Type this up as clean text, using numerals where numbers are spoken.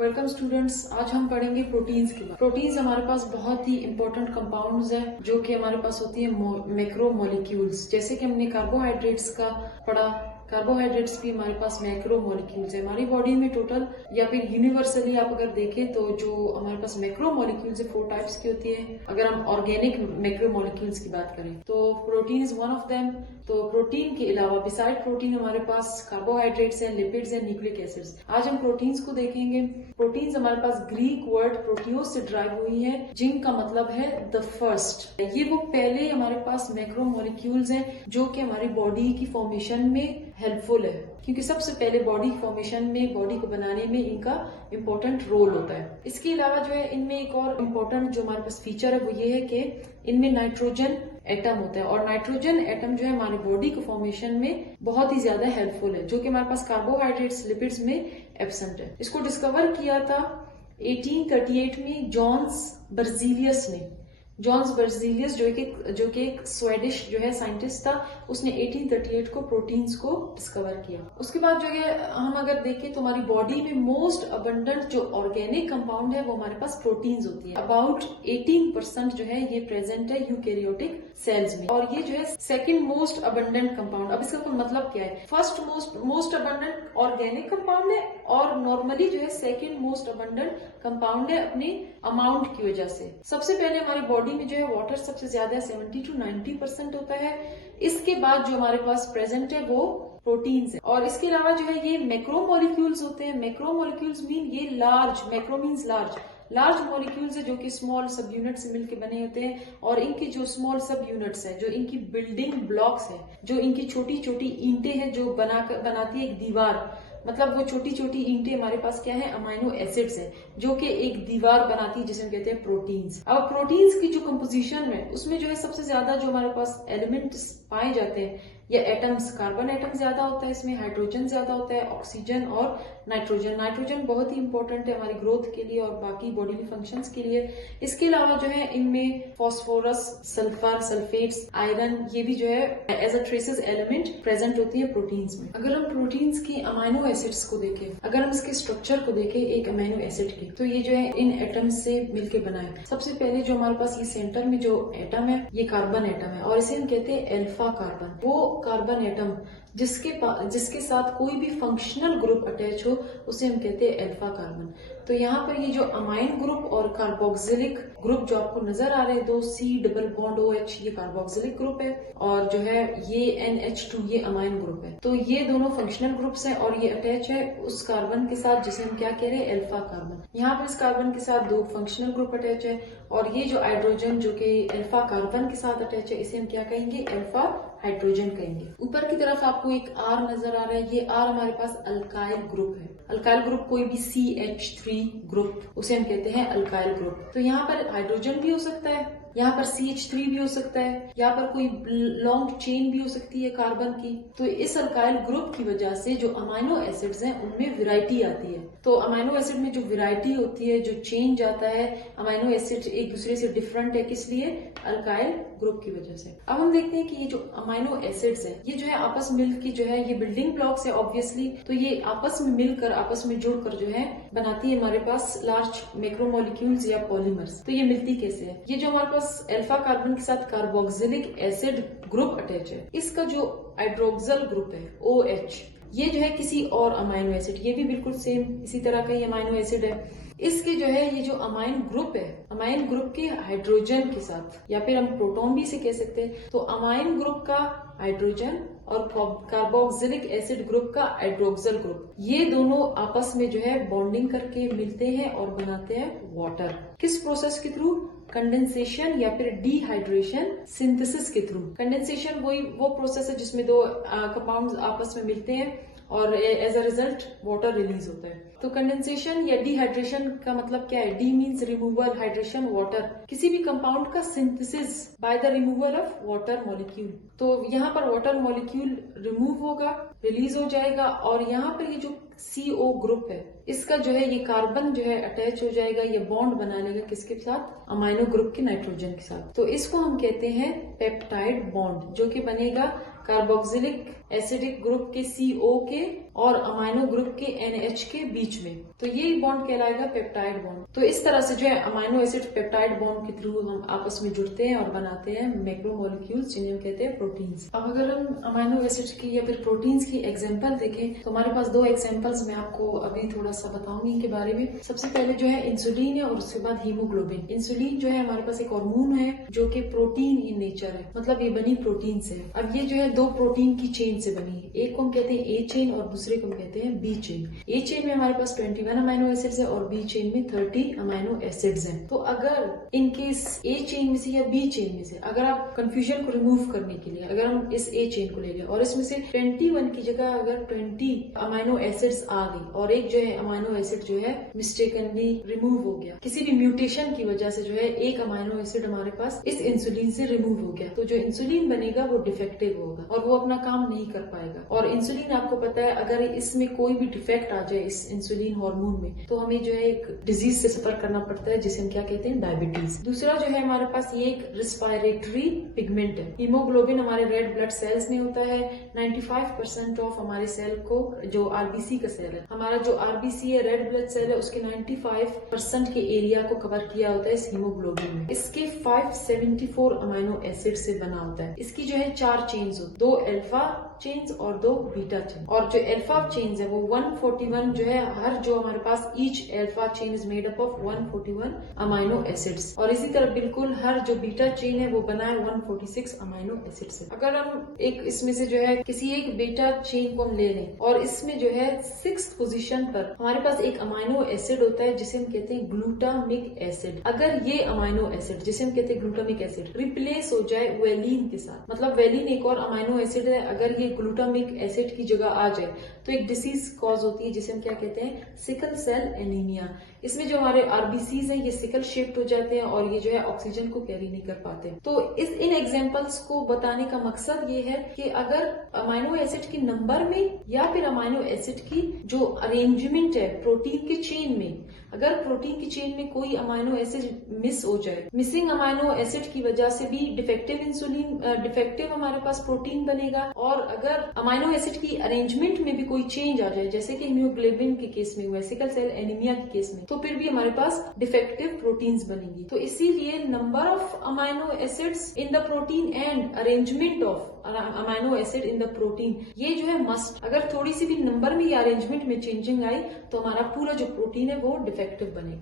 Welcome students, आज हम पढ़ेंगे प्रोटीन्स के बारे में। प्रोटीन्स हमारे पास बहुत ही इंपॉर्टेंट कंपाउंड्स हैं जो कि हमारे पास होती है मैक्रो मॉलिक्यूल्स। जैसे कि हमने कार्बोहाइड्रेट्स का पढ़ा, कार्बोहाइड्रेट्स भी हमारे पास मैक्रो मॉलिक्यूल्स है। हमारी बॉडी में टोटल या फिर यूनिवर्सली आप अगर देखें तो जो हमारे पास मैक्रो मॉलिक्यूल्स है 4 टाइप्स की होती है। अगर हम ऑर्गेनिक मैक्रो मॉलिक्यूल्स की बात करें तो protein is one of them. तो प्रोटीन के अलावा बिसाइड प्रोटीन हमारे पास कार्बोहाइड्रेट्स है, लिपिड्स है, न्यूक्लिक एसिड्स। आज हम प्रोटीन्स को देखेंगे। प्रोटीन्स हमारे पास ग्रीक वर्ड प्रोटियोस से ड्राइव हुई है, जिनका मतलब है द फर्स्ट। ये वो पहले हमारे पास मैक्रो मॉलिक्यूल्स हैं जो कि हमारी बॉडी की फॉर्मेशन में हेल्पफुल है, क्योंकि सबसे पहले बॉडी फॉर्मेशन में, बॉडी को बनाने में इनका इम्पोर्टेंट रोल होता है। इसके अलावा जो है इनमें एक और इम्पोर्टेंट जो हमारे पास फीचर है वो ये है कि इनमें नाइट्रोजन एटम होता है, और नाइट्रोजन एटम जो है हमारी बॉडी को फॉर्मेशन में बहुत ही ज्यादा हेल्पफुल है, जो कि हमारे पास कार्बोहाइड्रेट्स, लिपिड्स में एब्सेंट है। इसको डिस्कवर किया था 1838 में जॉन्स बर्जीलियस ने। जॉन्स बर्जीलियस जो कि एक स्वीडिश जो है साइंटिस्ट था, उसने 1838 को प्रोटीन्स को डिस्कवर किया। उसके बाद जो है हम अगर देखें तो हमारी बॉडी में मोस्ट अबंडेंट जो ऑर्गेनिक कंपाउंड है वो हमारे पास प्रोटीन्स होती है। अबाउट 18% जो है ये प्रेजेंट है यूकैरियोटिक सेल्स में, और ये जो है सेकंड मोस्ट अबंडेंट कंपाउंड। अब इसका मतलब क्या है? First most abundant organic compound है, और नॉर्मली जो है सेकंड मोस्ट अबंडेंट कंपाउंड है अपने अमाउंट की वजह से। सबसे पहले हमारी बॉडी में जो है वाटर सबसे ज्यादा 70 to 90% होता है। इसके बाद जो हमारे पास प्रेजेंट है वो प्रोटीन्स है, और इसके अलावा जो है ये मैक्रो मॉलिक्यूल्स होते हैं। मैक्रो मॉलिक्यूल्स मीन ये large, macro means large molecules है जो कि स्मॉल सब यूनिट से मिलकर बने होते हैं, और इनके जो स्मॉल सब यूनिट्स है, जो इनकी बिल्डिंग ब्लॉक्स है, जो इनकी छोटी छोटी ईंटें हैं जो बनाती है एक दीवार। मतलब वो छोटी छोटी ईंटें हमारे पास क्या है? अमाइनो एसिड्स है, जो कि एक दीवार बनाती है जिसे हम कहते हैं प्रोटीन्स। अब प्रोटीन्स की जो कंपोजिशन है उसमें जो है सबसे ज्यादा जो हमारे पास एलिमेंट्स पाए जाते हैं या एटम्स, कार्बन एटम ज्यादा होता है, इसमें हाइड्रोजन ज्यादा होता है, ऑक्सीजन और नाइट्रोजन बहुत ही इंपॉर्टेंट है हमारी ग्रोथ के लिए और बाकी बॉडी फंक्शंस के लिए। इसके अलावा जो है इनमें फॉस्फोरस, सल्फर, सल्फेट्स, आयरन, ये भी जो है as a traces element present होती है प्रोटीन्स में। अगर हम प्रोटीन्स की अमाइनो एसिड्स को देखें, अगर हम इसके स्ट्रक्चर को देखें एक अमाइनो एसिड की, तो ये जो है इन एटम्स से मिलकर बना है। सबसे पहले जो हमारे पास ये सेंटर में जो एटम है ये कार्बन एटम है, और इसे हम कहते हैं अल्फा कार्बन। वो कार्बन एटम जिसके साथ कोई भी फंक्शनल ग्रुप अटैच हो उसे हम कहते हैं अल्फा कार्बन। तो यहाँ पर ये जो अमाइन ग्रुप और कार्बोक्सिलिक ग्रुप जो आपको नजर आ रहे हैं, 2 C डबल बॉन्ड OH, ये कार्बोक्सिलिक ग्रुप है, और जो है ये NH2 ये अमाइन ग्रुप है। तो ये दोनों फंक्शनल ग्रुप्स हैं, और ये अटैच है उस कार्बन के साथ जिसे हम क्या कह रहे हैं? Alpha carbon. यहाँ पर इस कार्बन के साथ 2 फंक्शनल ग्रुप अटैच है, और ये जो हाइड्रोजन जो कि अल्फा कार्बन के साथ अटैच है इसे हम क्या कहेंगे? अल्फा हाइड्रोजन कहेंगे। ऊपर की तरफ आपको एक R नजर आ रहा है, ये R हमारे पास अल्काइल ग्रुप है। अल्काइल ग्रुप कोई भी CH3 ग्रुप, उसे हम कहते हैं अल्काइल ग्रुप। तो यहाँ पर हाइड्रोजन भी हो सकता है, यहाँ पर CH3 भी हो सकता है, यहाँ पर कोई लॉन्ग चेन भी हो सकती है कार्बन की। तो इस अल्काइल ग्रुप की वजह से जो अमाइनो एसिड्स हैं उनमें वैरायटी आती है। तो अमाइनो एसिड में जो वैरायटी होती है, जो चेंज आता है, अमाइनो एसिड एक दूसरे से डिफरेंट है, किस लिए? अल्काइल ग्रुप की वजह से। अब हम देखते हैं कि ये जो अमाइनो एसिड्स है ये जो है आपस मिलकर जो है ये बिल्डिंग ब्लॉक्स है ऑब्वियसली, तो ये आपस में मिलकर, आपस में जुड़कर जो है बनाती है हमारे पास लार्ज मैक्रोमोलिक्यूल्स या पॉलीमर्स। तो ये मिलती कैसे है? ये जो हमारे पास अल्फा कार्बन के साथ कार्बोक्सिलिक एसिड ग्रुप अटैच है, इसका जो हाइड्रोक्सिल ग्रुप है OH, ये जो है किसी और अमाइनो एसिड, ये भी बिल्कुल सेम इसी तरह का ही अमाइनो एसिड है। इसके जो है ये जो अमाइन ग्रुप है, अमाइन ग्रुप के हाइड्रोजन के साथ, या फिर हम प्रोटॉन भी इसे कह सकते हैं, तो अमाइन ग्रुप का हाइड्रोजन और कार्बोक्सिलिक एसिड ग्रुप का हाइड्रोक्सिल ग्रुप, ये दोनों आपस में जो है बॉन्डिंग करके मिलते हैं और बनाते हैं वाटर। किस प्रोसेस के थ्रू? कंडेंसेशन या फिर डिहाइड्रेशन सिंथेसिस के थ्रू। कंडेंसेशन वो प्रोसेस है जिसमें 2 कंपाउंड्स आपस में मिलते हैं और as a result water release होता है। तो कंडेंसेशन या डिहाइड्रेशन का मतलब क्या है? D means removal, hydration water, किसी भी कंपाउंड का synthesis by the removal of water molecule. तो यहाँ पर वाटर मॉलिक्यूल रिमूव होगा, रिलीज हो जाएगा, और यहाँ पर ये जो CO ग्रुप है इसका जो है ये कार्बन जो है अटैच हो जाएगा, ये बॉन्ड बना लेगा किसके साथ? अमाइनो ग्रुप के नाइट्रोजन के साथ। तो इसको हम कहते हैं पेप्टाइड बॉन्ड, जो कि बनेगा कार्बोक्सिलिक एसिडिक ग्रुप के CO के और अमाइनो ग्रुप के NH के बीच में, तो ये बॉन्ड कहलाएगा पेप्टाइड बॉन्ड। तो इस तरह से जो है अमाइनो एसिड पेप्टाइड बॉन्ड के थ्रू हम आपस में जुड़ते हैं और बनाते हैं मैक्रोमोलिक्यूल्स, जिन्हें हम कहते हैं प्रोटीन्स। अब अगर हम अमाइनो एसिड की या फिर प्रोटीन्स की एग्जांपल देखें तो हमारे पास दो एग्जांपल्स मैं आपको अभी थोड़ा सा बताऊंगी इनके बारे में। सबसे पहले जो है इंसुलिन है और उसके बाद हीमोग्लोबिन। इंसुलिन जो है हमारे पास एक हार्मोन है जो कि प्रोटीन इन नेचर है, मतलब ये बनी प्रोटीन से। अब ये जो है दो प्रोटीन की चेन से बनी है, एक को हम कहते हैं ए चेन और दूसरे को हम कहते हैं बी चेन। ए चेन में हमारे पास 21 अमाइनो एसिड्स है और बी चेन में 30 अमाइनो एसिड्स हैं। तो अगर इनकेस ए चेन में से या बी चेन में से अगर आप कंफ्यूजन को रिमूव करने के लिए अगर हम इस ए चेन को ले लें और इसमें से 21 की जगह अगर 20 अमाइनो एसिड्स आ गई और एक जो है अमाइनो एसिड जो है मिस्टेकनली रिमूव हो गया, किसी भी म्यूटेशन की वजह से जो है एक अमाइनो एसिड हमारे पास इस इंसुलिन से रिमूव हो गया, तो जो इंसुलिन बनेगा वो डिफेक्टिव होगा और वो अपना काम नहीं कर पाएगा। और इंसुलिन आपको पता है अगर इसमें कोई भी डिफेक्ट आ जाए इस इंसुलिन हार्मोन में तो हमें जो है एक डिजीज से सफर करना पड़ता है जिसे हम क्या कहते हैं, डायबिटीज। दूसरा जो है हमारे पास ये एक रिस्पायरेटरी पिगमेंट है। हीमोग्लोबिन हमारे रेड ब्लड सेल्स में होता है। 95% ऑफ हमारे सेल को जो आरबीसी का सेल है, हमारा जो आरबीसी है रेड ब्लड सेल है, उसके 95% के एरिया को कवर किया होता है इस हीमोग्लोबिन में। इसके 574 अमाइनो एसिड से बना होता है। इसकी जो है 4 चेन्स होती है, 2 अल्फा चेन्स और 2 बीटा चेन। और जो अल्फा चेन्स है वो 141 जो है, हर जो हमारे पास each alpha chain is made up of 141 amino acids. और इसी तरह बिल्कुल हर जो बीटा चेन है वो बना है 146 अमाइनो एसिड से। अगर हम एक इसमें से जो है किसी एक बीटा चेन को हम ले लें और इसमें जो है 6th पोजीशन पर हमारे पास एक अमाइनो एसिड होता है जिसे हम कहते हैं ग्लूटामिक एसिड। अगर ये अमाइनो एसिड जिसे हम कहते हैं ग्लूटामिक एसिड रिप्लेस हो जाए वेलिन के साथ, मतलब वेलिन एक और अमाइनो एसिड है, अगर ये ग्लूटामिक एसिड की जगह आ जाए तो एक डिसीज कॉज होती है जिसे हम क्या कहते हैं, सिकल सेल एनीमिया। इसमें जो हमारे आरबीसीज हैं ये सिकल शेप्ड हो जाते हैं और ये जो है ऑक्सीजन को कैरी नहीं कर पाते। तो इन एग्जांपल्स को बताने का मकसद ये है कि अगर अमाइनो एसिड के नंबर में या फिर अमाइनो एसिड की जो अरेंजमेंट है प्रोटीन के चेन में, अगर प्रोटीन की चेन में कोई अमाइनो एसिड मिस हो जाए, मिसिंग अमाइनो एसिड की वजह से भी डिफेक्टिव इंसुलिन डिफेक्टिव हमारे पास प्रोटीन बनेगा। और अगर अमाइनो एसिड की अरेंजमेंट में भी कोई चेंज आ जाए जैसे कि हीमोग्लोबिन के केस में हुआ, सिकल सेल एनीमिया के केस में, तो फिर भी हमारे पास डिफेक्टिव प्रोटीन्स बनेंगी। तो इसीलिए number of amino acids in the protein and arrangement of amino acid in the protein, ये जो है मस्ट। अगर थोड़ी सी भी नंबर में या अरेंजमेंट में चेंजिंग आई तो हमारा पूरा जो प्रोटीन है वो डिफेक्टिव बनेगा।